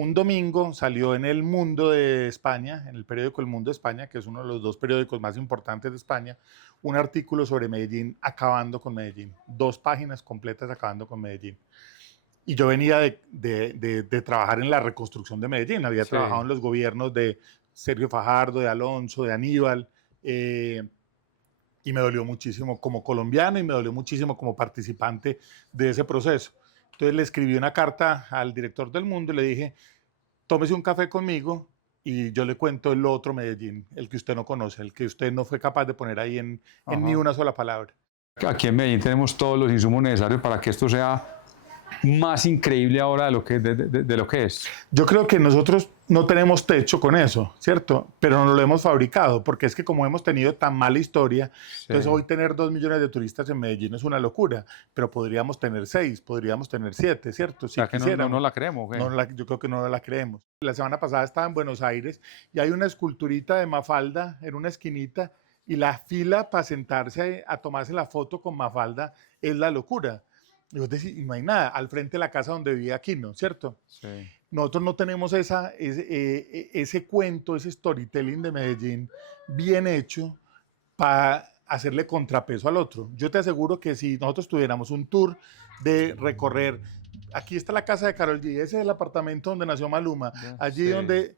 un domingo salió en El Mundo de España, en el periódico El Mundo de España, que es uno de los dos periódicos más importantes de España, un artículo sobre Medellín, acabando con Medellín. 2 páginas completas acabando con Medellín. Y yo venía de trabajar en la reconstrucción de Medellín. Había trabajado Sí. en los gobiernos de Sergio Fajardo, de Alonso, de Aníbal. Y me dolió muchísimo como colombiano y me dolió muchísimo como participante de ese proceso. Entonces le escribí una carta al director del Mundo y le dije, tómese un café conmigo y yo le cuento el otro Medellín, el que usted no conoce, el que usted no fue capaz de poner ahí en ni Ajá. una sola palabra. Aquí en Medellín tenemos todos los insumos necesarios para que esto sea más increíble ahora de lo que, de lo que es. Yo creo que nosotros no tenemos techo con eso, ¿cierto? Pero no lo hemos fabricado, porque es que como hemos tenido tan mala historia, Sí. entonces hoy tener 2 millones de turistas en Medellín es una locura, pero podríamos tener 6, podríamos tener 7, ¿cierto? O Si sea que no quisiéramos. la creemos, ¿qué? Yo creo que no la creemos. La semana pasada estaba en Buenos Aires y hay una esculturita de Mafalda en una esquinita y la fila para sentarse a tomarse la foto con Mafalda es la locura. Y vos decís, y no hay nada, al frente de la casa donde vivía Aquino, ¿cierto? Sí. Nosotros no tenemos ese cuento, ese storytelling de Medellín bien hecho para hacerle contrapeso al otro. Yo te aseguro que si nosotros tuviéramos un tour de recorrer, aquí está la casa de Karol G, ese es el apartamento donde nació Maluma, allí Sí. donde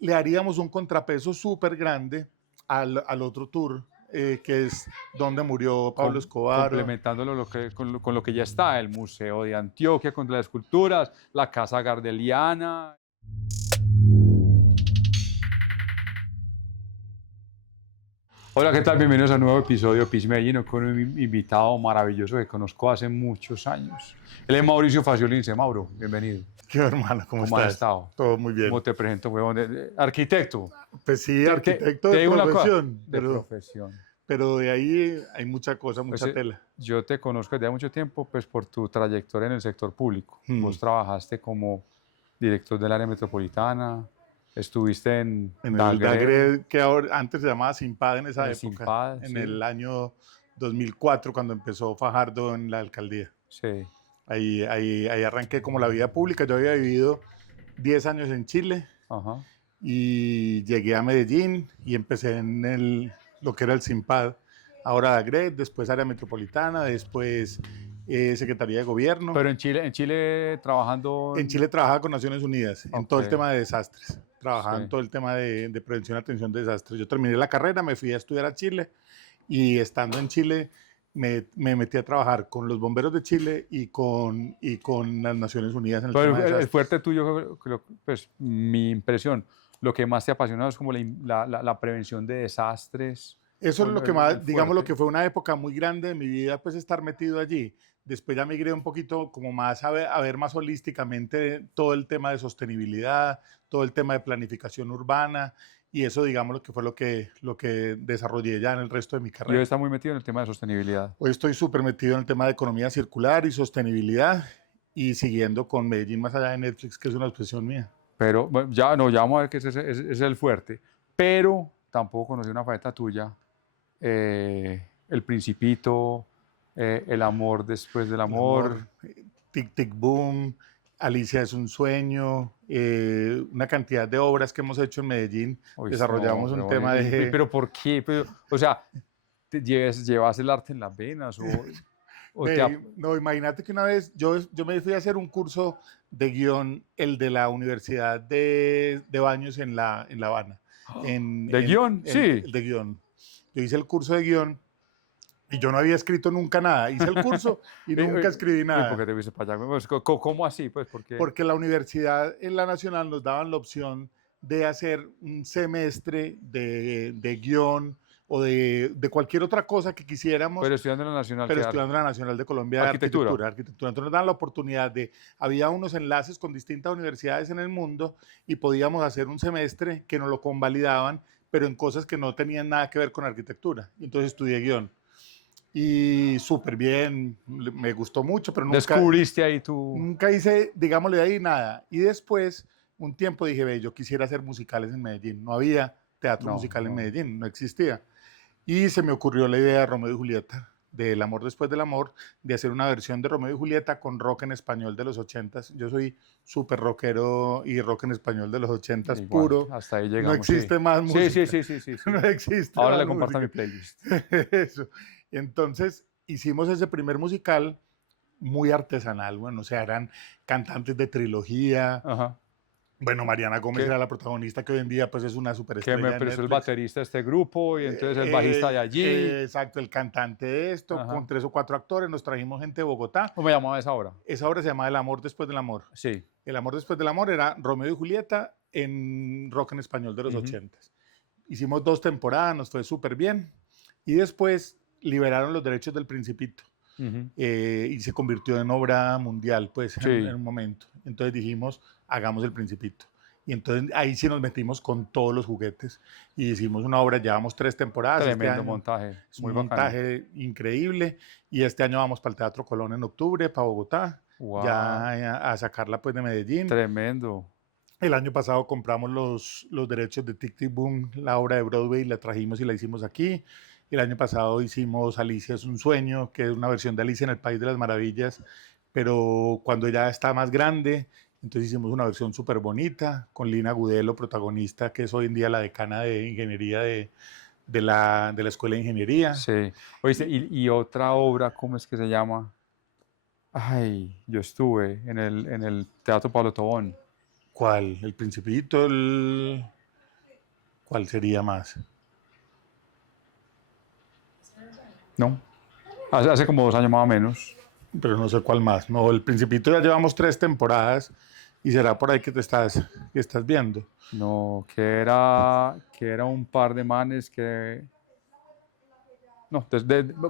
le haríamos un contrapeso súper grande al otro tour, que es donde murió Pablo Escobar. Complementándolo con lo que ya está, el Museo de Antioquia con las esculturas, la Casa Gardeliana. Hola, ¿qué tal? Bienvenidos a un nuevo episodio de Pis Medellín con un invitado maravilloso que conozco hace muchos años. Él es Mauricio Faciolince. Mauro, bienvenido. ¿Qué hermano? ¿Cómo ¿Cómo has estás? estado? Todo muy bien. ¿Cómo te presento, huevón? Arquitecto. Pues sí, Te arquitecto de digo una cosa, profesión, de profesión. pero de ahí hay mucha cosa, Pues mucha tela. yo te conozco desde hace mucho tiempo pues por tu trayectoria en el sector público. Hmm. Vos trabajaste como director del área metropolitana, estuviste en En el Dagred, Dagred, que ahora, antes se llamaba Simpad en en esa el época, Simpad, en sí, el año 2004, cuando empezó Fajardo en la alcaldía. sí, Ahí arranqué como la vida pública. Yo había vivido 10 años en Chile ajá, y llegué a Medellín y empecé lo que era el Simpad, ahora Dagred, después área metropolitana, después Secretaría de Gobierno. pero en Chile trabajando En Chile trabajaba con Naciones Unidas en ok, todo el tema de desastres. Trabajaba en sí, todo el tema de prevención y atención de desastres. Yo terminé la carrera, me fui a estudiar a Chile y estando en Chile me metí a trabajar con los bomberos de Chile y con las Naciones Unidas en el pero tema de el desastres. fuerte tuyo, pues mi impresión, lo que más te ha apasionado es como la prevención de desastres, Eso es lo que el más, digamos, lo fuerte. que fue una época muy grande de mi vida, pues estar metido allí. Después ya migré un poquito como más a ver más holísticamente todo el tema de sostenibilidad, todo el tema de planificación urbana y eso, digamos, lo que fue lo que desarrollé ya en el resto de mi Y hoy carrera. está muy metido en el tema de sostenibilidad. Hoy estoy súper metido en el tema de economía circular y sostenibilidad y siguiendo con Medellín más allá de Netflix, que es una obsesión mía. Pero bueno, ya no, ya vamos a ver que ese es el fuerte. Pero tampoco conocí una faceta tuya, El Principito, El amor después del El amor. amor, Tic Tic Boom, Alicia es un sueño, una cantidad de obras que hemos hecho en Medellín. Uy, no, Desarrollamos un tema de... pero ¿por qué? Pero, o sea, ¿llevas el arte en las venas o te... No, imagínate que una vez yo me fui a hacer un curso de guión, el de la Universidad de Baños en La Habana, ¿De guión? Sí. el de guión. Yo hice el curso de guión y yo no había escrito nunca nada. Hice el curso y nunca escribí ¿Por qué nada. te fuiste para allá? Pues, ¿cómo así? Pues porque... Porque la universidad en la Nacional nos daban la opción de hacer un semestre de guión o de cualquier otra cosa que quisiéramos, Pero estudiando en la Nacional, pero quedar estudiando en la Nacional de Colombia de arquitectura. Arquitectura. Entonces nos dan la oportunidad había unos enlaces con distintas universidades en el mundo y podíamos hacer un semestre que nos lo convalidaban, pero en cosas que no tenían nada que ver con arquitectura. Entonces estudié guión. Y súper bien, me gustó mucho, pero Descubriste ahí tu... nunca hice, digámosle ahí, nada. Y después, un tiempo dije, ve, yo quisiera hacer musicales en Medellín. No había teatro No, musical en no. Medellín, no existía. Y se me ocurrió la idea de Romeo y Julieta. El amor después del amor, de hacer una versión de Romeo y Julieta con rock en español de los 80s. Yo soy súper rockero y rock en español de los 80s Igual, puro. hasta ahí No llegamos, sí. existe más Sí, sí, música. sí, sí, sí, No sí. existe Ahora más le comparto mi música. playlist. Eso. Y entonces hicimos ese primer musical muy artesanal. Bueno, o sea, eran cantantes de trilogía. Ajá. Bueno, Mariana Gómez Que, era la protagonista, que hoy en día pues es una que me superestrella de prestó el Netflix. baterista de este grupo y entonces el bajista de allí. Exacto, el cantante de esto, con Ajá. 3 o 4 actores, nos trajimos gente de Bogotá. ¿Cómo me llamaba esa hora? Esa obra se llama El amor después del amor. Sí. El amor después del amor era Romeo y Julieta en rock en español de los 80s. Hicimos 2 temporadas, nos fue súper bien. Y después liberaron los derechos del Principito. Y se convirtió en obra mundial, pues, Sí. en un momento. Entonces dijimos, hagamos el Principito. Y entonces ahí sí nos metimos con todos los juguetes y hicimos una obra, llevamos 3 temporadas. Tremendo este año, montaje, es muy un bacano. montaje increíble. Y este año vamos para el Teatro Colón en octubre, para Bogotá, Wow. ya a sacarla pues de Medellín. Tremendo. El año pasado compramos los derechos de Tic Tic Boom, la obra de Broadway, la trajimos y la hicimos aquí. El año pasado hicimos Alicia es un sueño, que es una versión de Alicia en el País de las Maravillas, pero cuando ella está más grande. Entonces hicimos una versión súper bonita con Lina Gudelo, protagonista, que es hoy en día la decana de ingeniería de la Escuela de Ingeniería. Sí. Oíste, y otra obra, ¿cómo es que se llama? Ay, yo estuve en el Teatro Pablo Tobón. ¿Cuál? ¿El Principito? ¿Cuál sería más? ¿No? Hace como 2 años más o menos. Pero no sé cuál más. No, El Principito ya llevamos 3 temporadas y será por ahí que estás viendo. No, que era un par de manes que... No,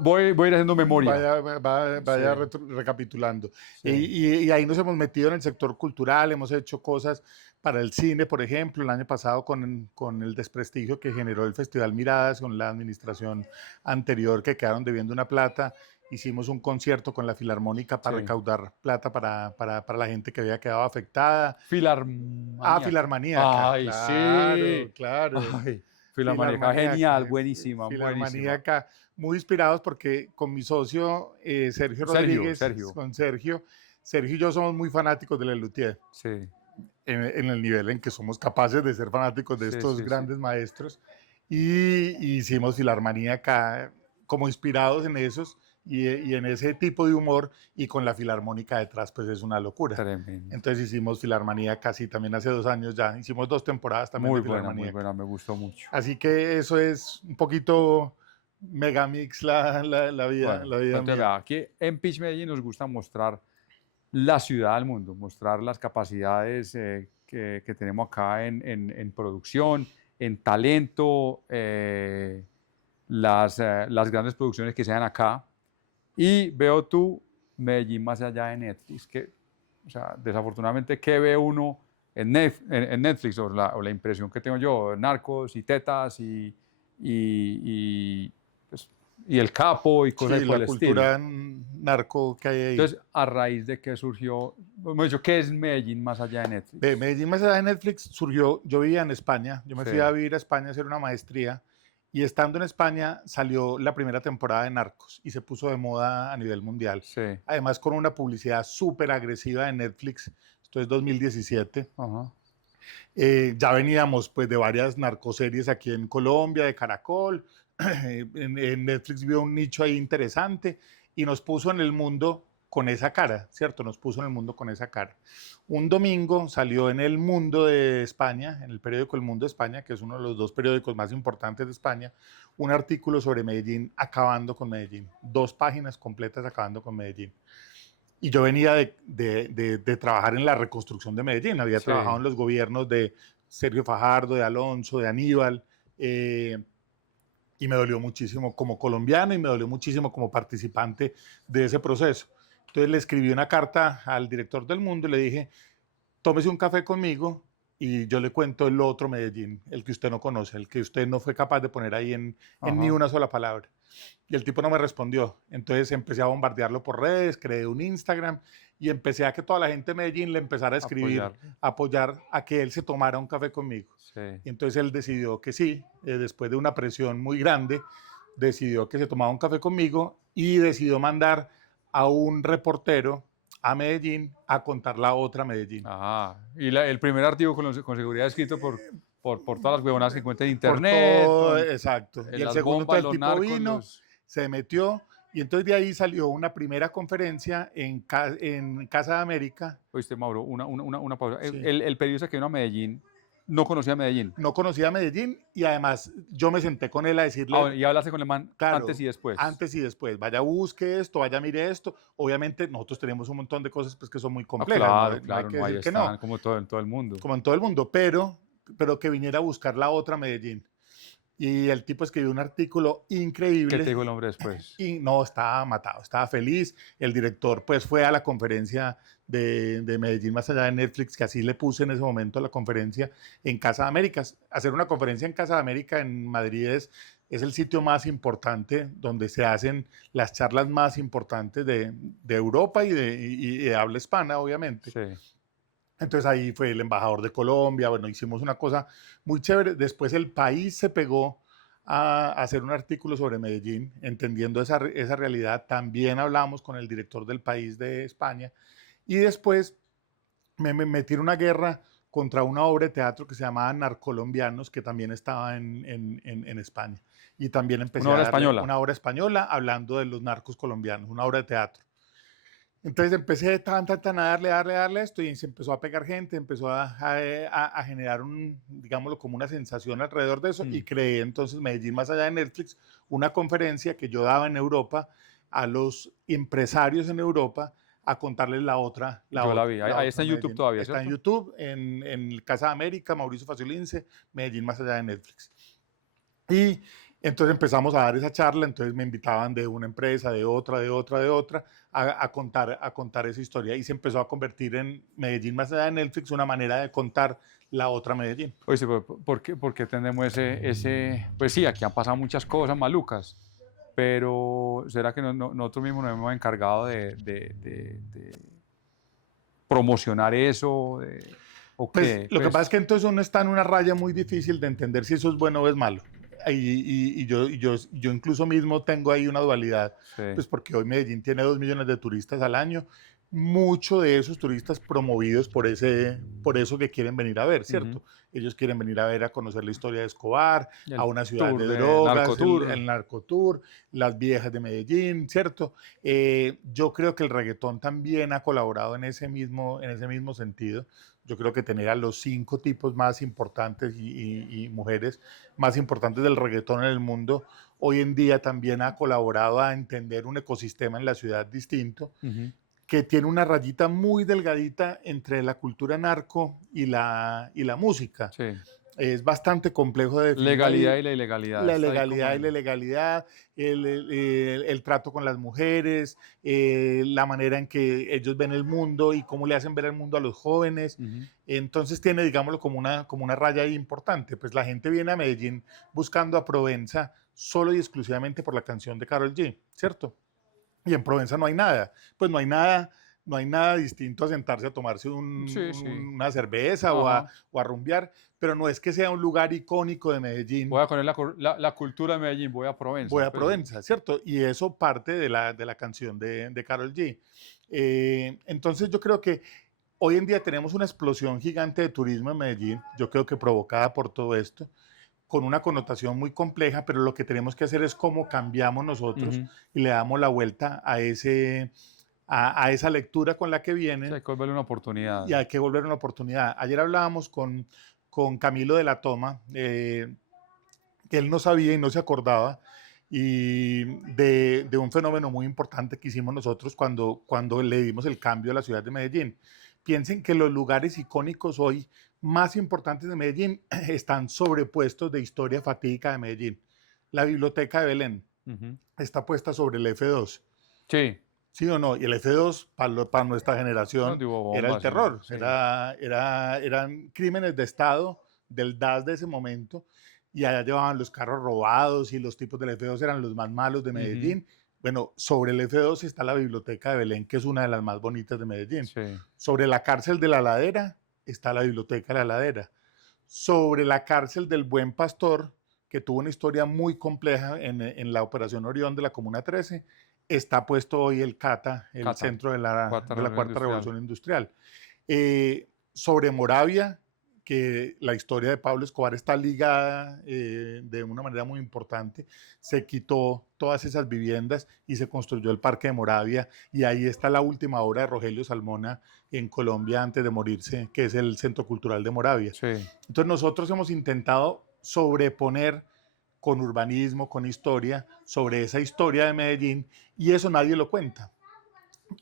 voy a ir haciendo memoria. Vaya Sí. recapitulando. Sí. Y ahí nos hemos metido en el sector cultural, hemos hecho cosas para el cine, por ejemplo, el año pasado con el desprestigio que generó el Festival Miradas, con la administración anterior que quedaron debiendo una plata. Hicimos un concierto con la Filarmónica para Sí. recaudar plata para la gente que había quedado afectada. Filarmaníaca. Filarmaníaca. Ay, Claro, sí. claro. Ay, Filarmaníaca, genial, buenísima, buenísima. Filarmaníaca, muy inspirados porque con mi socio Sergio Rodríguez, Sergio. con Sergio y yo somos muy fanáticos de Lelutier, Sí, en el nivel en que somos capaces de ser fanáticos de sí, estos sí, grandes maestros. Y hicimos Filarmaníaca como inspirados en esos y en ese tipo de humor, y con la Filarmónica detrás, pues es una locura. tremendo. Entonces hicimos Filarmanía casi también hace 2 años ya. Hicimos 2 temporadas también Muy de buena, Filarmanía. muy buena, me gustó mucho. Así que eso es un poquito megamix la vida, Bueno, la vida entonces, mía. vea, aquí en Pitch Medellín nos gusta mostrar la ciudad al mundo, mostrar las capacidades que tenemos acá en producción, en talento, las grandes producciones que se dan acá. Y veo tú Medellín más allá de Netflix, que, o sea, desafortunadamente, ¿qué ve uno en Netflix? O la impresión que tengo yo, narcos y tetas pues, y el capo y cosas Sí, por la el estilo. cultura narco que hay ahí. Entonces, ¿a raíz de qué surgió? Hemos dicho, ¿qué es Medellín más allá de Netflix? Medellín más allá de Netflix surgió, yo vivía en España, yo me Sí. fui a vivir a España a hacer una maestría, y estando en España salió la primera temporada de Narcos y se puso de moda a nivel mundial. Sí. Además con una publicidad súper agresiva de Netflix, esto es 2017. Ajá. Ya veníamos pues de varias narcoseries aquí en Colombia, de Caracol. En Netflix vio un nicho ahí interesante y nos puso en el mundo con esa cara, ¿cierto? Nos puso en el mundo con esa cara. Un domingo salió en El Mundo de España, en el periódico El Mundo de España, que es uno de los 2 periódicos más importantes de España, un artículo sobre Medellín, acabando con Medellín. 2 páginas completas acabando con Medellín. Y yo venía de trabajar en la reconstrucción de Medellín. Había Sí. trabajado en los gobiernos de Sergio Fajardo, de Alonso, de Aníbal. Y me dolió muchísimo como colombiano y me dolió muchísimo como participante de ese proceso. Entonces le escribí una carta al director del Mundo y le dije, tómese un café conmigo y yo le cuento el otro Medellín, el que usted no conoce, el que usted no fue capaz de poner ahí en ni una sola palabra. Y el tipo no me respondió. Entonces empecé a bombardearlo por redes, creé un Instagram y empecé a que toda la gente de Medellín le empezara a escribir, apoyar a que él se tomara un café conmigo. Sí. Y entonces él decidió que sí, después de una presión muy grande. decidió que se tomaba un café conmigo y decidió mandar a un reportero a Medellín a contar la otra Medellín. Ajá. Y el primer artículo con seguridad escrito por todas las huevonas que encuentran en Por internet, todo, con exacto. Y el las segundo, bombas, entonces el los tipo narcos, vino, los... se metió y entonces de ahí salió una primera conferencia en Casa de América. Oíste, Mauro, una pausa. Sí. El periodista que vino a Medellín no conocía Medellín. No conocía Medellín y además yo me senté con él a decirle, Bueno, y hablaste con el man claro, antes y después. antes y después, vaya busque esto, vaya mire esto. Obviamente nosotros tenemos un montón de cosas pues, que son muy complejas, Claro, no hay claro, que no, ahí decir que no, están, como todo, en todo el mundo. como en todo el mundo, pero que viniera a buscar la otra Medellín. Y el tipo escribió un artículo ¿Qué increíble. te dijo el hombre después? Y no, estaba matado, estaba feliz. El director pues fue a la conferencia de Medellín más allá de Netflix, que así le puse en ese momento la conferencia en Casa de Américas. Hacer una conferencia en Casa de América en Madrid es el sitio más importante donde se hacen las charlas más importantes de Europa y de habla hispana, obviamente. Sí. Entonces ahí fue el embajador de Colombia, bueno, hicimos una cosa muy chévere. Después el país se pegó a hacer un artículo sobre Medellín, entendiendo esa realidad. También hablamos con el director del país de España y después me metí en una guerra contra una obra de teatro que se llamaba Narcolombianos, que también estaba en España. Y también empecé Una a obra darle española. una obra española hablando de los narcos colombianos, una obra de teatro. Entonces empecé a darle esto y se empezó a pegar gente, empezó a generar digámoslo, como una sensación alrededor de eso y creé entonces Medellín más allá de Netflix, una conferencia que yo daba en Europa a los empresarios en Europa a contarles la otra. Yo la vi, ahí está en YouTube Medellín. todavía, Está en ¿cierto? YouTube, en Casa de América, Mauricio Faciolince, Medellín más allá de Netflix. Y entonces empezamos a dar esa charla, entonces me invitaban de una empresa, de otra, a contar esa historia y se empezó a convertir en Medellín más allá de Netflix una manera de contar la otra Medellín. Oye, ¿por qué tenemos pues sí, aquí han pasado muchas cosas malucas, pero ¿será que nosotros mismos nos hemos encargado de promocionar eso? ¿O Pues qué? lo que Pues, pasa es que entonces uno está en una raya muy difícil de entender si eso es bueno o es malo. Yo incluso mismo tengo ahí una dualidad, sí. pues porque hoy Medellín tiene 2 millones de turistas al año, muchos de esos turistas promovidos por eso que quieren venir a ver, ¿cierto? Ellos quieren venir a ver, a conocer la historia de Escobar, a una ciudad de drogas, el narcotour, las viejas de Medellín, ¿cierto? Yo creo que el reggaetón también ha colaborado en ese mismo sentido. Yo creo que tener a los 5 tipos más importantes y mujeres más importantes del reggaetón en el mundo hoy en día también ha colaborado a entender un ecosistema en la ciudad distinto, que tiene una rayita muy delgadita entre la cultura narco y la música. Sí. Es bastante complejo de definir. Legalidad y la ilegalidad. La legalidad y la ilegalidad, el trato con las mujeres, la manera en que ellos ven el mundo y cómo le hacen ver el mundo a los jóvenes. Entonces tiene, digámoslo, como una raya ahí importante. Pues la gente viene a Medellín buscando a Provenza solo y exclusivamente por la canción de Karol G, ¿cierto? Y en Provenza no hay nada. Pues no hay nada distinto a sentarse a tomarse una cerveza o a rumbear, pero no es que sea un lugar icónico de Medellín. Voy a poner la cultura de Medellín, voy a Provenza. Voy a Provenza, ¿cierto? Y eso parte de la canción de Karol G. Entonces yo creo que hoy en día tenemos una explosión gigante de turismo en Medellín, yo creo que provocada por todo esto, con una connotación muy compleja, pero lo que tenemos que hacer es cómo cambiamos nosotros y le damos la vuelta a esa lectura con la que vienen. Sí, hay que volverle una oportunidad. Y hay que volver una oportunidad. Ayer hablábamos con Camilo de la Toma, que él no sabía y no se acordaba, y de un fenómeno muy importante que hicimos nosotros cuando le dimos el cambio a la ciudad de Medellín. Piensen que los lugares icónicos hoy más importantes de Medellín están sobrepuestos de historia fatídica de Medellín. La biblioteca de Belén está puesta sobre el F2. Sí. ¿Sí o no? Y el F2 para nuestra generación era el terror. Sí. Eran crímenes de Estado del DAS de ese momento y allá llevaban los carros robados y los tipos del F2 eran los más malos de Medellín. Bueno, sobre el F2 está la biblioteca de Belén, que es una de las más bonitas de Medellín. Sí. Sobre la cárcel de la Ladera está la biblioteca de la Ladera. Sobre la cárcel del Buen Pastor que tuvo una historia muy compleja en la Operación Orión de la Comuna 13, está puesto hoy el CATA, el Cata, centro de Cuarta la Revolución Cuarta Industrial. Revolución Industrial. Sobre Moravia, que la historia de Pablo Escobar está ligada de una manera muy importante, se quitó todas esas viviendas y se construyó el Parque de Moravia, y ahí está la última obra de Rogelio Salmona en Colombia antes de morirse, que es el Centro Cultural de Moravia. Sí. Entonces nosotros hemos intentado sobreponer con urbanismo, con historia, sobre esa historia de Medellín, y eso nadie lo cuenta.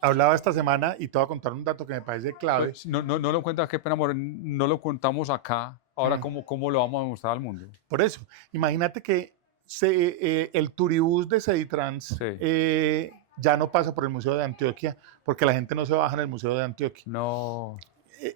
Hablaba esta semana y te voy a contar un dato que me parece clave. Pues, no lo cuentas, qué pena, amor, no lo contamos acá. Ahora, Mm. ¿cómo lo vamos a mostrar al mundo? Por eso, imagínate que el turibús de Ceditrans Sí. ya no pasa por el Museo de Antioquia porque la gente no se baja en el Museo de Antioquia. No.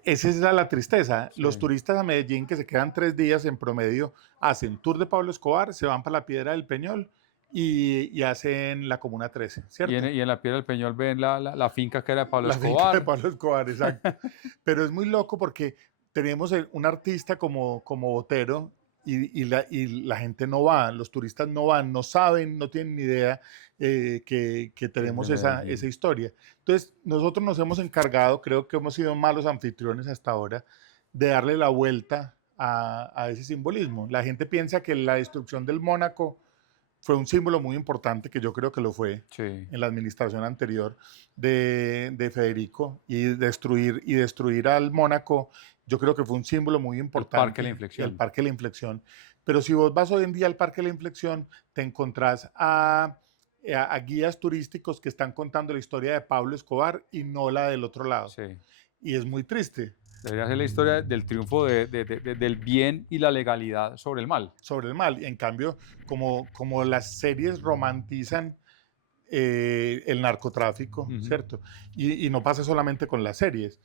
Esa es la tristeza. Sí. Los turistas a Medellín que se quedan 3 días en promedio hacen tour de Pablo Escobar, se van para la Piedra del Peñol y hacen la Comuna 13, ¿cierto? Y en la Piedra del Peñol ven la finca que era de Pablo La finca de Escobar. Pablo Escobar, exacto. Pero es muy loco porque tenemos un artista como Botero y la gente no va, los turistas no van, no saben, no tienen ni idea que tenemos de esa Medellín. historia. Entonces, nosotros nos hemos encargado, creo que hemos sido malos anfitriones hasta ahora, de darle la vuelta a ese simbolismo. La gente piensa que la destrucción del Mónaco fue un símbolo muy importante, que yo creo que lo fue Sí. en la administración anterior de Federico, y destruir al Mónaco, yo creo que fue un símbolo muy importante. El Parque de la Inflexión. El Parque de la Inflexión. Pero si vos vas hoy en día al Parque de la Inflexión, te encontrás a guías turísticos que están contando la historia de Pablo Escobar y no la del otro lado. Sí. Y es muy triste. Debería ser la historia del triunfo del bien y la legalidad sobre el mal. Sobre el mal. Y en cambio, como las series romantizan el narcotráfico, ¿cierto? Y no pasa solamente con las series.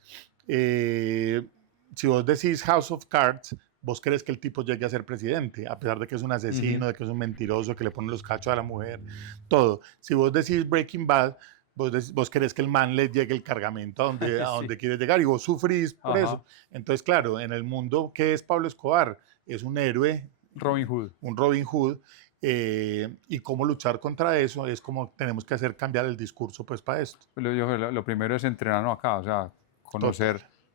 Si vos decís House of Cards, vos crees que el tipo llegue a ser presidente, a pesar de que es un asesino, de que es un mentiroso, que le pone los cachos a la mujer, todo. Si vos decís Breaking Bad, vos querés que el man le llegue el cargamento a donde quiere llegar, y vos sufrís por eso. Entonces, claro, en el mundo, ¿qué es Pablo Escobar? Es un héroe. Robin Hood. Un Robin Hood. Y cómo luchar contra eso es como tenemos que hacer cambiar el discurso pues para esto. Lo primero es entrenarnos acá, o sea,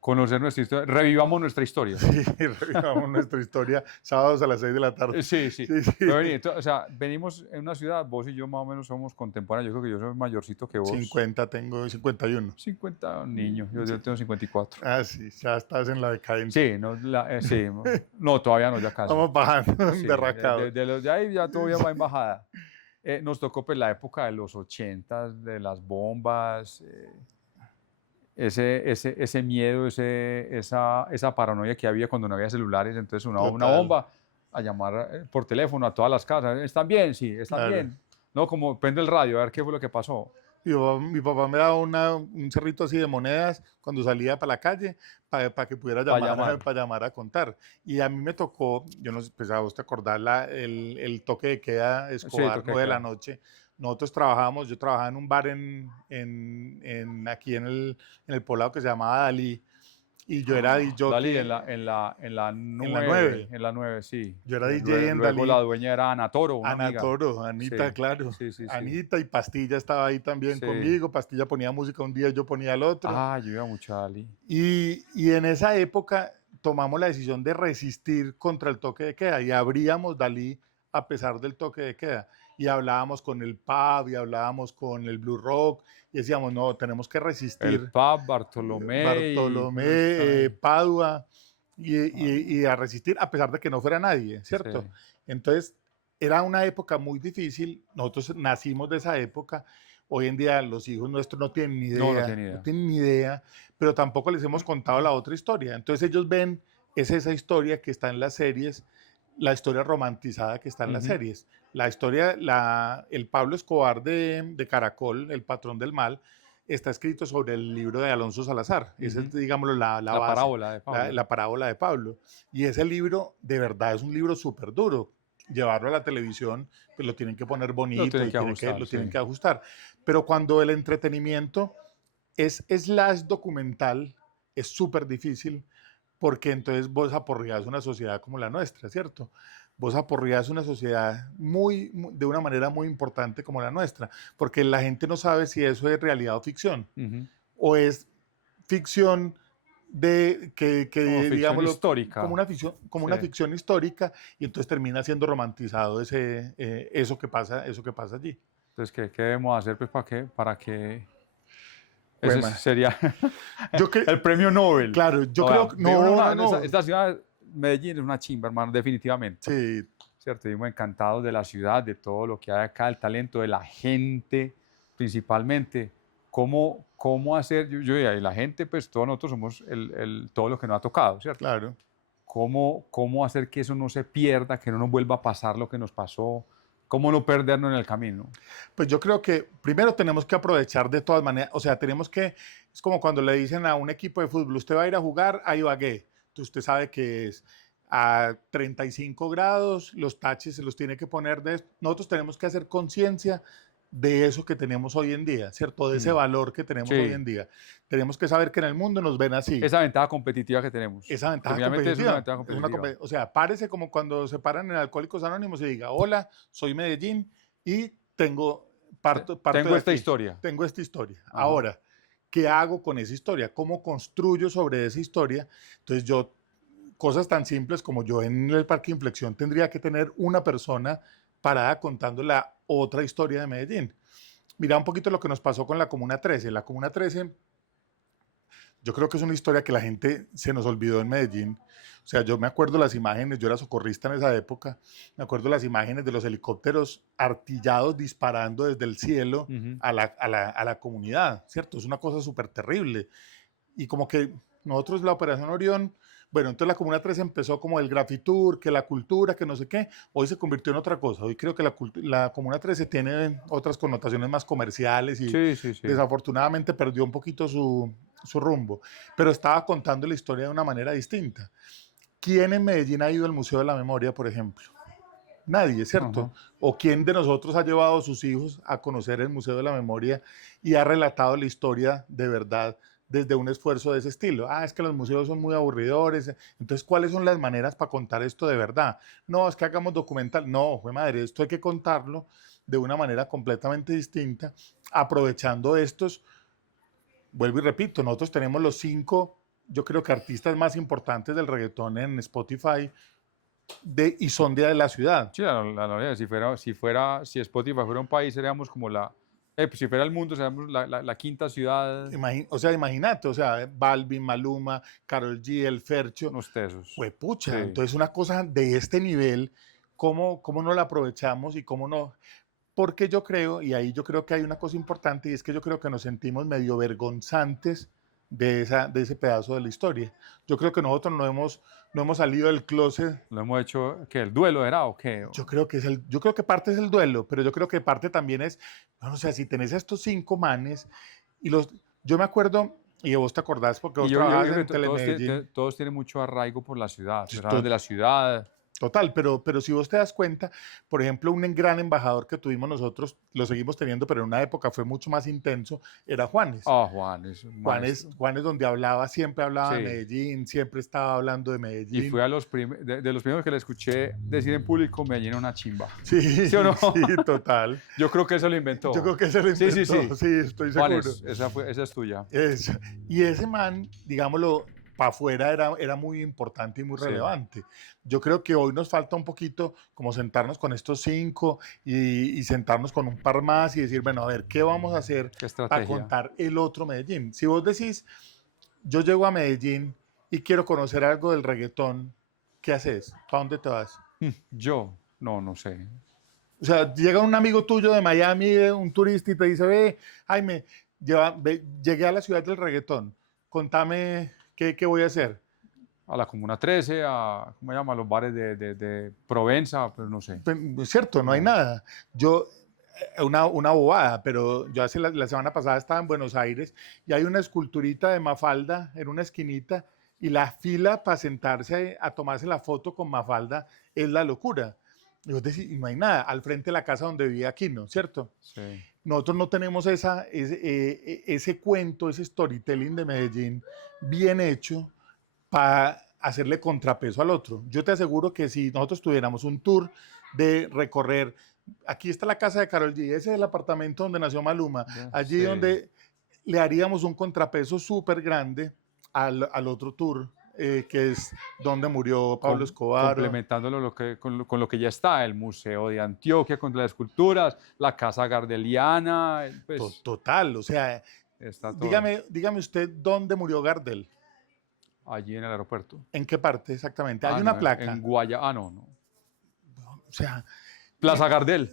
conocer nuestra historia, revivamos nuestra historia. Sí, revivamos nuestra historia sábados a las 6 de la tarde. Sí, sí. Sí, sí. Pero o sea, venimos en una ciudad, vos y yo más o menos somos contemporáneos, yo creo que yo soy mayorcito que vos. 50, tengo 51. 50 niños, yo tengo 54. Ah, sí, ya estás en la decadencia. Sí, sí, no, todavía no, ya casi. Vamos bajando, Sí, derracados. de ahí ya todavía va en bajada. Nos tocó pues la época de los 80, de las bombas, ese miedo, esa paranoia que había cuando no había celulares. Entonces una bomba, a llamar por teléfono a todas las casas. ¿Están bien? Sí, están bien. No, como prende el radio, a ver qué fue lo que pasó. Mi papá me daba un cerrito así de monedas cuando salía para la calle para que pudiera llamar a contar. Y a mí me tocó, yo no sé, pues a vos te acordás, el toque de queda Escobar, 9 de la noche. Nosotros trabajábamos, yo trabajaba en un bar aquí en el poblado que se llamaba Dalí, y yo era DJ. Dalí en la 9. En la 9, sí. Yo era DJ en Dalí. Luego la dueña era Ana Toro, Anita, sí. Claro. Sí, Anita, y Pastilla estaba ahí también conmigo. Pastilla ponía música un día, yo ponía el otro. Ah, yo iba mucho a Dalí. Y en esa época tomamos la decisión de resistir contra el toque de queda y abríamos Dalí a pesar del toque de queda. Y hablábamos con el pub y hablábamos con el Blue Rock y decíamos, no, tenemos que resistir. El pub, Bartolomé, Padua, y a resistir a pesar de que no fuera nadie, ¿cierto? Sí. Entonces, era una época muy difícil. Nosotros nacimos de esa época. Hoy en día los hijos nuestros no tienen ni idea, no tienen ni idea, pero tampoco les hemos contado la otra historia. Entonces ellos ven, es esa historia que está en las series, la historia romantizada que está en las series. La historia, el Pablo Escobar de Caracol, el patrón del mal, está escrito sobre el libro de Alonso Salazar. Esa es, digámoslo, la base, parábola de Pablo. La parábola de Pablo. Y ese libro, de verdad, es un libro súper duro. Llevarlo a la televisión, pues lo tienen que poner bonito, lo tienen que ajustar. Pero cuando el entretenimiento es slash documental, es súper difícil, porque entonces vos aporreás una sociedad como la nuestra, ¿cierto? Vos aporreás una sociedad de una manera muy importante como la nuestra, porque la gente no sabe si eso es realidad o ficción, Ujú. o es ficción Como ficción digámoslo, histórica. como Sí. una ficción histórica, y entonces termina siendo romantizado eso que pasa allí. Entonces, ¿qué debemos hacer pues, para que Güey, ese ma, sería yo que, el premio Nobel? claro, yo No, creo vea, que, vivo en no, no, no, esta ciudad, Medellín es una chimba, hermano, definitivamente. sí, ¿Cierto? Vivimos encantados de la ciudad, de todo lo que hay acá, el talento de la gente, principalmente. ¿Cómo hacer? Y la gente, pues todos nosotros somos todo lo que nos ha tocado, ¿cierto? claro. ¿Cómo hacer que eso no se pierda, que no nos vuelva a pasar lo que nos pasó? ¿Cómo no perdernos en el camino? Pues yo creo que primero tenemos que aprovechar de todas maneras, o sea, es como cuando le dicen a un equipo de fútbol, usted va a ir a jugar a Ibagué, entonces usted sabe que es a 35 grados, los taches se los tiene que poner de esto. Nosotros tenemos que hacer conciencia de eso que tenemos hoy en día, ¿cierto? De ese Mm, valor que tenemos hoy sí, en día. Tenemos que saber que en el mundo nos ven así. esa ventaja competitiva que tenemos. Esa ventaja Definitivamente es una competitiva, ventaja competitiva. o sea, párese como cuando se paran en Alcohólicos Anónimos y diga, hola, soy Medellín y parto Tengo de esta aquí, historia. tengo esta historia. Ajá. Ahora, ¿qué hago con esa historia? ¿Cómo construyo sobre esa historia? Entonces cosas tan simples como yo en el Parque Inflexión tendría que tener una persona parada contando la otra historia de Medellín. Mira un poquito lo que nos pasó con la Comuna 13. La Comuna 13, yo creo que es una historia que la gente se nos olvidó en Medellín. O sea, yo me acuerdo las imágenes, yo era socorrista en esa época, me acuerdo las imágenes de los helicópteros artillados disparando desde el cielo Ujú. a la comunidad, ¿cierto? Es una cosa súper terrible. Y como que nosotros, la Operación Orión, bueno, entonces la Comuna 3 empezó como el grafitur, que la cultura, que no sé qué, hoy se convirtió en otra cosa. Hoy creo que la Comuna 13 tiene otras connotaciones más comerciales y Sí, sí, sí. desafortunadamente perdió un poquito su rumbo, pero estaba contando la historia de una manera distinta. ¿Quién en Medellín ha ido al Museo de la Memoria, por ejemplo? Nadie, ¿cierto? Ajá. ¿O quién de nosotros ha llevado a sus hijos a conocer el Museo de la Memoria y ha relatado la historia de verdad desde un esfuerzo de ese estilo? Ah, es que los museos son muy aburridores. Entonces, ¿cuáles son las maneras para contar esto de verdad? No, es que hagamos documental. No, fue madre, esto hay que contarlo de una manera completamente distinta, aprovechando estos. Vuelvo y repito, nosotros tenemos los 5, yo creo que artistas más importantes del reggaetón en Spotify y son de la ciudad. Sí, realidad, si Spotify fuera un país, seríamos como pues, si fuera el mundo, seríamos la quinta ciudad, O sea, imagínate, o sea, Balvin, Maluma, Karol G, El Fercho, unos tesos. pues pucha, Sí. entonces una cosa de este nivel, ¿cómo no la aprovechamos y cómo no? Porque yo creo, y ahí yo creo que hay una cosa importante, y es que yo creo que nos sentimos medio vergonzantes de ese pedazo de la historia. Yo creo que nosotros no hemos salido del closet. Lo hemos hecho, ¿qué? ¿El duelo era o qué? Yo creo que parte es el duelo, pero yo creo que parte también es, bueno, o sea, si tenés estos 5 manes y yo me acuerdo, y vos te acordás porque Y vos yo trabajabas creo que en Telemedellín, todos tienen mucho arraigo por la ciudad, personas to- de la ciudad. total, pero si vos te das cuenta, por ejemplo, un gran embajador que tuvimos nosotros, lo seguimos teniendo, pero en una época fue mucho más intenso, era Juanes. Ah, Juan, es un maestro. Juanes donde siempre hablaba de Sí. Medellín, siempre estaba hablando de Y Medellín. fue de los primeros que le escuché decir en público, me llena una chimba. Sí, ¿Sí o no? sí, total. Yo creo que eso lo Yo creo inventó. que se lo Sí, sí, inventó, sí. sí, estoy seguro. Juanes, esa es tuya. Eso. Y ese man, digámoslo, para afuera era muy importante y muy Sí. relevante. Yo creo que hoy nos falta un poquito como sentarnos con estos 5 y sentarnos con un par más y decir, bueno, a ver, ¿qué vamos a hacer ¿Qué para estrategia? contar el otro Medellín? Si vos decís, yo llego a Medellín y quiero conocer algo del reggaetón, ¿qué haces? ¿Para dónde te vas? Yo, no sé. O sea, llega un amigo tuyo de Miami, un turista, y te dice, ve, Jaime, llegué a la ciudad del reggaetón, contame qué voy a hacer. A la Comuna 13, ¿cómo se llama? Los bares de Provenza, pero no sé. Pues, es cierto, no hay No. nada. Una bobada, pero yo hace la semana pasada estaba en Buenos Aires y hay una esculturita de Mafalda en una esquinita y la fila para sentarse a tomarse la foto con Mafalda es la locura. Y vos decís, y no hay nada, al frente de la casa donde vivía Aquino, ¿cierto? Sí. Nosotros no tenemos ese cuento, ese storytelling de Medellín bien hecho para hacerle contrapeso al otro. Yo te aseguro que si nosotros tuviéramos un tour de recorrer, aquí está la casa de Karol G, ese es el apartamento donde nació Maluma, allí Sí. donde le haríamos un contrapeso súper grande al otro tour, que es donde murió Pablo Escobar. Complementándolo con lo que ya está, el Museo de Antioquia con las esculturas, la Casa Gardeliana, pues Total, o sea, está todo dígame usted dónde murió Gardel. allí en el aeropuerto. ¿En qué parte exactamente? Hay Ah, una no, placa. en Guaya, no. O sea, Plaza Gardel.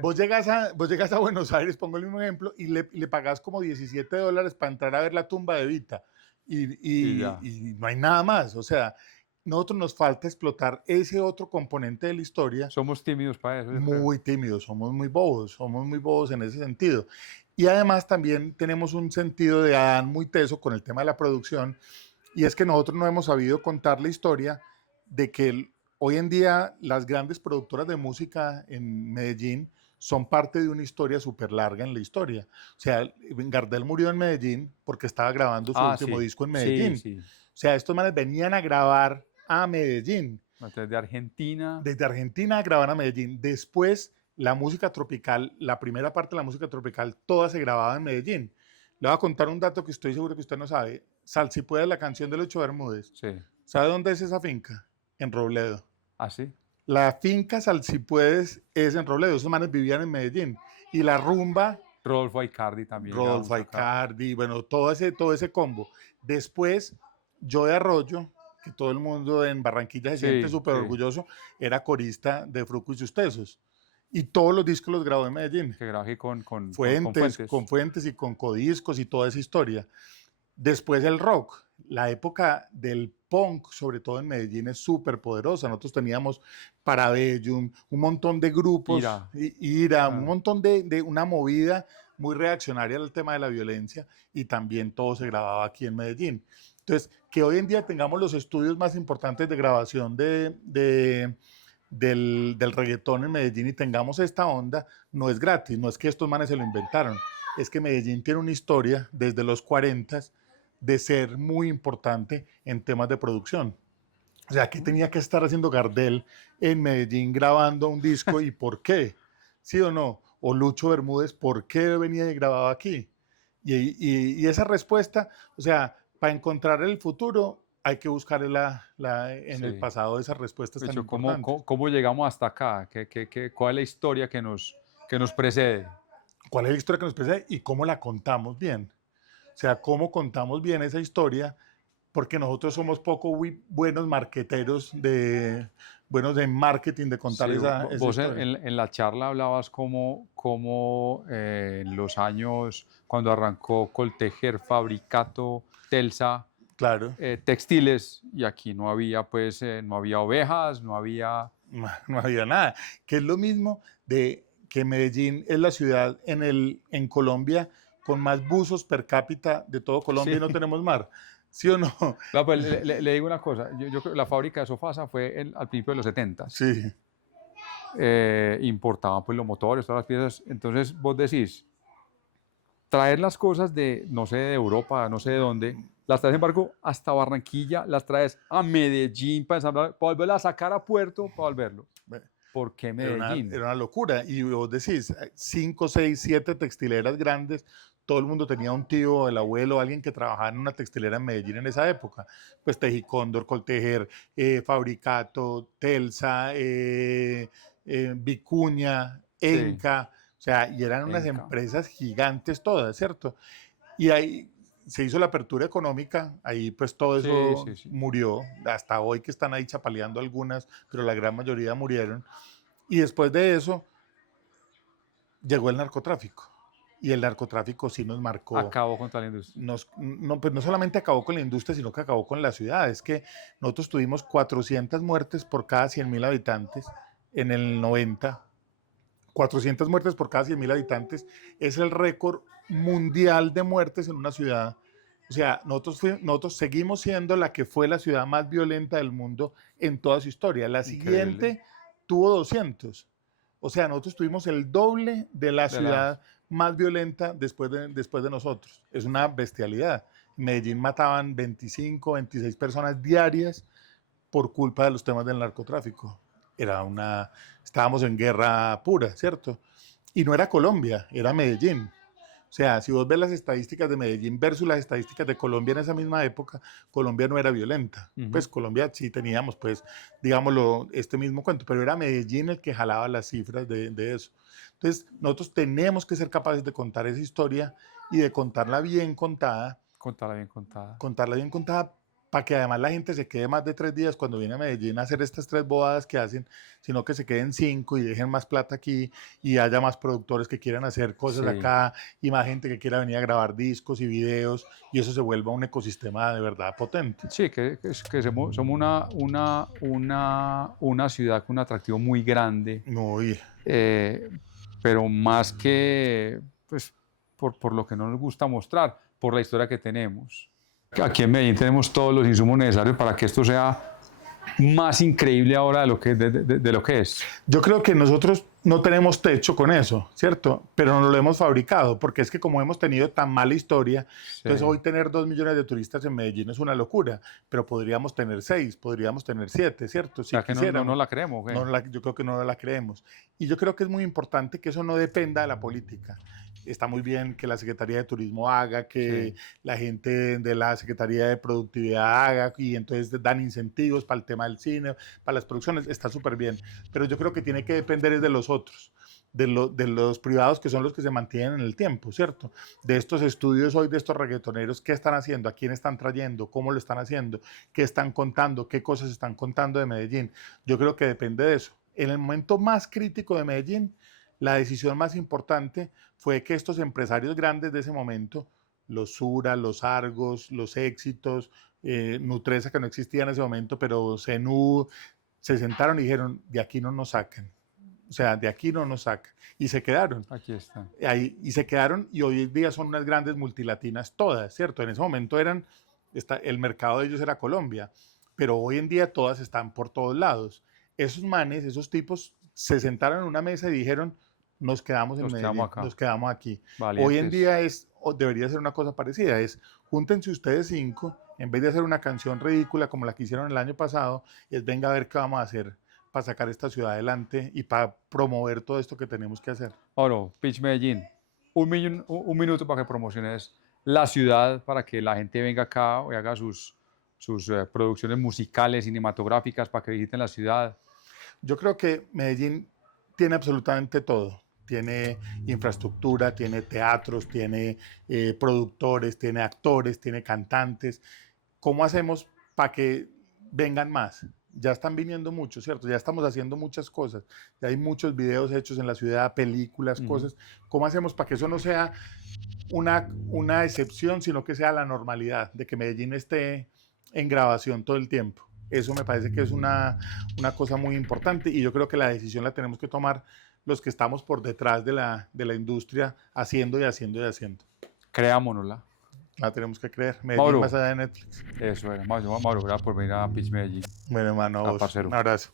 vos llegas a Buenos Aires, pongo el mismo ejemplo, y le pagas como $17 para entrar a ver la tumba de Evita. Y no hay nada más. O sea, nosotros nos falta explotar ese otro componente de la historia. Somos tímidos para eso. Muy tímidos, somos muy bobos en ese sentido. Y además también tenemos un sentido de Adán muy teso con el tema de la producción, y es que nosotros no hemos sabido contar la historia de que hoy en día las grandes productoras de música en Medellín son parte de una historia súper larga en la historia. O sea, Gardel murió en Medellín porque estaba grabando su último disco en Medellín. Sí. O sea, estos manes venían a grabar a Medellín. Desde Argentina. Desde Argentina grababan a Medellín. Después, la música tropical, la primera parte de la música tropical, toda se grababa en Medellín. Le voy a contar un dato que estoy seguro que usted no sabe. Salsipueda, la canción del Ocho Bermúdez. Sí. ¿Sabe dónde es esa finca? En Robledo. ¿Ah, sí? La finca Salsipuedes es en Robledo. Esos manes vivían en Medellín. Y la rumba... Rodolfo Aicardi también. Rodolfo Aicardi, bueno, todo ese combo. Después, Joe Arroyo, que todo el mundo en Barranquilla se siente súper orgulloso, era corista de Fruco y sus Tesos. Y todos los discos los grabó en Medellín. Que grabé con Fuentes y con Codiscos y toda esa historia. Después el rock, la época del punk, sobre todo en Medellín, es súper poderosa. Nosotros teníamos Parabellum, un montón de grupos, Ira, un montón de una movida muy reaccionaria al tema de la violencia, y también todo se grababa aquí en Medellín. Entonces, que hoy en día tengamos los estudios más importantes de grabación del reggaetón en Medellín y tengamos esta onda, no es gratis, no es que estos manes se lo inventaron, es que Medellín tiene una historia desde los 40 de ser muy importante en temas de producción. O sea, ¿qué tenía que estar haciendo Gardel en Medellín grabando un disco y por qué? ¿Sí o no? O Lucho Bermúdez, ¿por qué venía y grababa aquí? Y esa respuesta, o sea, para encontrar el futuro hay que buscar en el pasado esas respuestas tan importantes. ¿Cómo llegamos hasta acá? ¿Cuál es la historia que nos precede? ¿Cuál es la historia que nos precede y cómo la contamos bien? O sea, cómo contamos bien esa historia, porque nosotros somos poco buenos marqueteros, buenos en marketing, de contar esa vos historia. En la charla hablabas cómo en los años, cuando arrancó Coltejer, Fabricato, Telsa, claro. Textiles, y aquí no había, pues, no había ovejas, no había nada. Que es lo mismo de que Medellín es la ciudad en Colombia con más buzos per cápita de todo Colombia, y no tenemos mar. ¿Sí o no? No, pues le digo una cosa. Yo creo que la fábrica de Sofasa fue al principio de los 70. Sí. Importaban pues los motores, todas las piezas. Entonces vos decís, traer las cosas de, no sé, de Europa, no sé de dónde, las traes, sin embargo, hasta Barranquilla, las traes a Medellín para volverla a sacar a puerto para volverlo. ¿Por qué Medellín? Era una locura. Y vos decís, 5, 6, 7 textileras grandes. Todo el mundo tenía un tío, el abuelo, alguien que trabajaba en una textilera en Medellín en esa época. Pues Tejicóndor, Coltejer, Fabricato, Telsa, Vicuña, Enca. O sea, y eran unas empresas gigantes todas, ¿cierto? Y ahí se hizo la apertura económica, ahí pues todo eso murió. Hasta hoy que están ahí chapaleando algunas, pero la gran mayoría murieron. Y después de eso llegó el narcotráfico. Y el narcotráfico sí nos marcó. Acabó con toda la industria. Pues no solamente acabó con la industria, sino que acabó con la ciudad. Es que nosotros tuvimos 400 muertes por cada 100.000 habitantes en el 90. 400 muertes por cada 100.000 habitantes es el récord mundial de muertes en una ciudad. O sea, nosotros seguimos siendo la que fue la ciudad más violenta del mundo en toda su historia. La siguiente tuvo 200. O sea, nosotros tuvimos el doble de la ciudad más violenta después de nosotros. Es una bestialidad. En Medellín mataban 25, 26 personas diarias por culpa de los temas del narcotráfico. Estábamos en guerra pura, ¿cierto? Y no era Colombia, era Medellín. O sea, si vos ves las estadísticas de Medellín versus las estadísticas de Colombia en esa misma época, Colombia no era violenta. Pues Colombia sí teníamos, pues, digámoslo, este mismo cuento, pero era Medellín el que jalaba las cifras de eso. Entonces, nosotros tenemos que ser capaces de contar esa historia y de contarla bien contada. Contarla bien contada. Contarla bien contada para que además la gente se quede más de 3 días cuando viene a Medellín a hacer estas 3 bobadas que hacen, sino que se queden 5 y dejen más plata aquí y haya más productores que quieran hacer cosas Sí. acá y más gente que quiera venir a grabar discos y videos y eso se vuelva un ecosistema de verdad potente. Sí, que somos una ciudad con un atractivo muy grande, Muy, pero más que pues, por lo que no nos gusta mostrar, por la historia que tenemos. Aquí en Medellín tenemos todos los insumos necesarios para que esto sea más increíble ahora de lo que es. Yo creo que nosotros no tenemos techo con eso, ¿cierto? Pero no lo hemos fabricado, porque es que como hemos tenido tan mala historia, entonces hoy tener 2 millones de turistas en Medellín es una locura, pero podríamos tener 6, podríamos tener 7, ¿cierto? Si Ya que quisiéramos. no la creemos. ¿Okay? Yo creo que no la creemos. Y yo creo que es muy importante que eso no dependa de la política. Está muy bien que la Secretaría de Turismo haga, que la gente de la Secretaría de Productividad haga, y entonces dan incentivos para el tema del cine, para las producciones, está súper bien. Pero yo creo que tiene que depender de los otros, de los privados que son los que se mantienen en el tiempo, ¿cierto? De estos estudios hoy, de estos reggaetoneros, ¿qué están haciendo? ¿A quién están trayendo? ¿Cómo lo están haciendo? ¿Qué están contando? ¿Qué cosas están contando de Medellín? Yo creo que depende de eso. En el momento más crítico de Medellín, la decisión más importante fue que estos empresarios grandes de ese momento, los Sura, los Argos, los Éxitos, Nutresa, que no existía en ese momento, pero Zenú, se sentaron y dijeron, de aquí no nos sacan. O sea, de aquí no nos sacan. Y se quedaron. Aquí están. Y se quedaron y hoy en día son unas grandes multilatinas todas, ¿cierto? En ese momento el mercado de ellos era Colombia, pero hoy en día todas están por todos lados. Esos manes, esos tipos, se sentaron en una mesa y dijeron, nos quedamos en Medellín, nos quedamos aquí. Valientes. Hoy en día debería ser una cosa parecida, júntense ustedes 5, en vez de hacer una canción ridícula como la que hicieron el año pasado, venga a ver qué vamos a hacer para sacar esta ciudad adelante y para promover todo esto que tenemos que hacer. Oro, Pitch Medellín, un minuto para que promociones la ciudad, para que la gente venga acá y haga sus producciones musicales, cinematográficas, para que visiten la ciudad. Yo creo que Medellín tiene absolutamente todo. Tiene infraestructura, tiene teatros, tiene productores, tiene actores, tiene cantantes. ¿Cómo hacemos para que vengan más? Ya están viniendo muchos, ¿cierto? Ya estamos haciendo muchas cosas. Ya hay muchos videos hechos en la ciudad, películas, cosas. ¿Cómo hacemos para que eso no sea una excepción, sino que sea la normalidad, de que Medellín esté en grabación todo el tiempo? Eso me parece que es una cosa muy importante y yo creo que la decisión la tenemos que tomar los que estamos por detrás de la industria, haciendo y haciendo y haciendo. Creámonosla. La tenemos que creer. Mauro, Medellín más allá de Netflix. Eso era. Mauro, gracias por venir a Pitch Medellín. Bueno, hermano, un abrazo.